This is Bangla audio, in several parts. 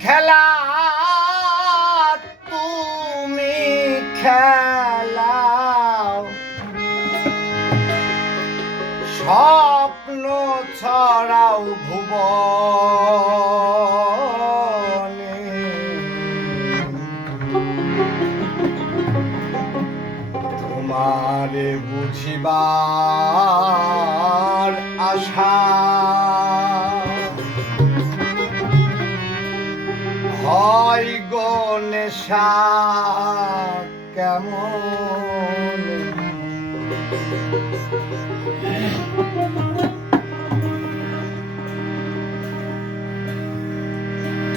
খেলা তুমি খেলা স্বপ্ন ছড়াও ভুব তোমারে বুঝিবার আশা নেশা কেমন?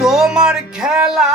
তোমার খেলা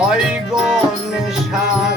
হয়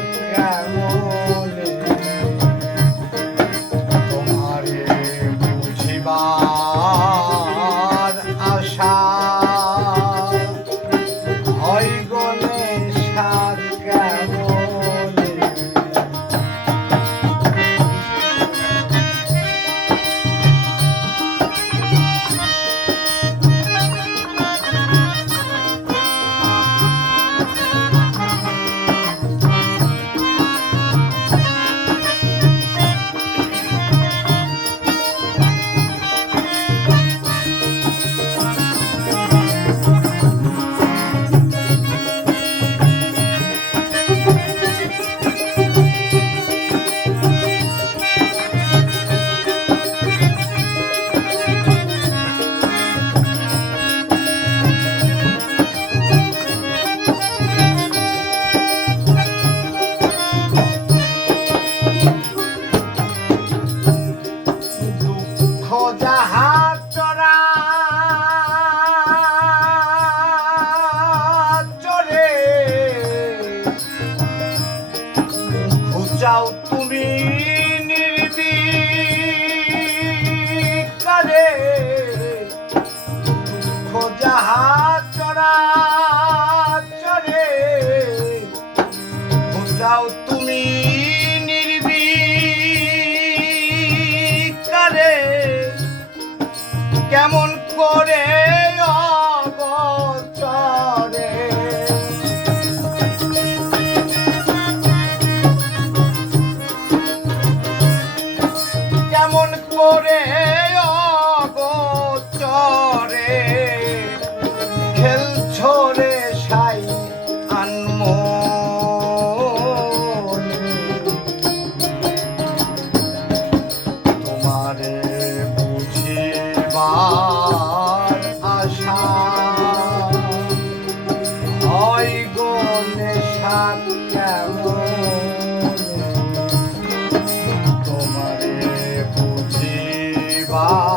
Bye.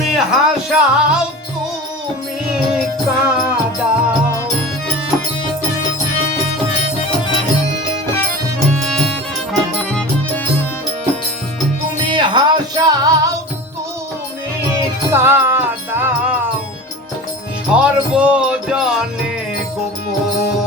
হাসাও তুমি কাঁদাও। তুমি হাসাও তুমি কাঁদাও। সর্বজনে গোপনে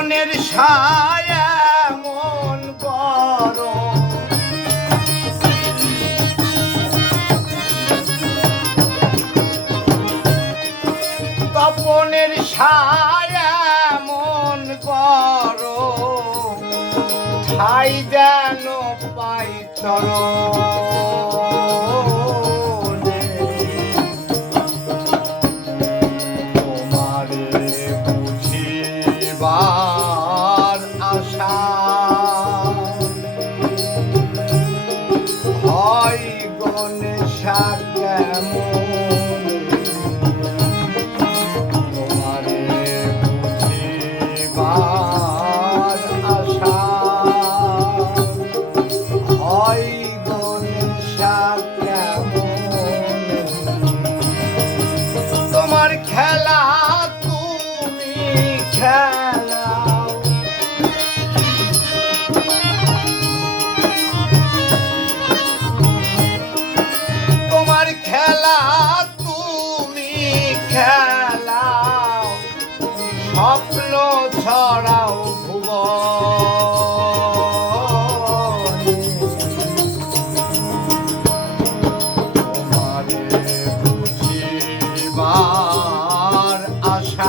তপনের ছায়া মন বড় তপনের ছায়া মন বড় ঠাই যেন পাই চরণে। তোমারে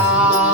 Tchau.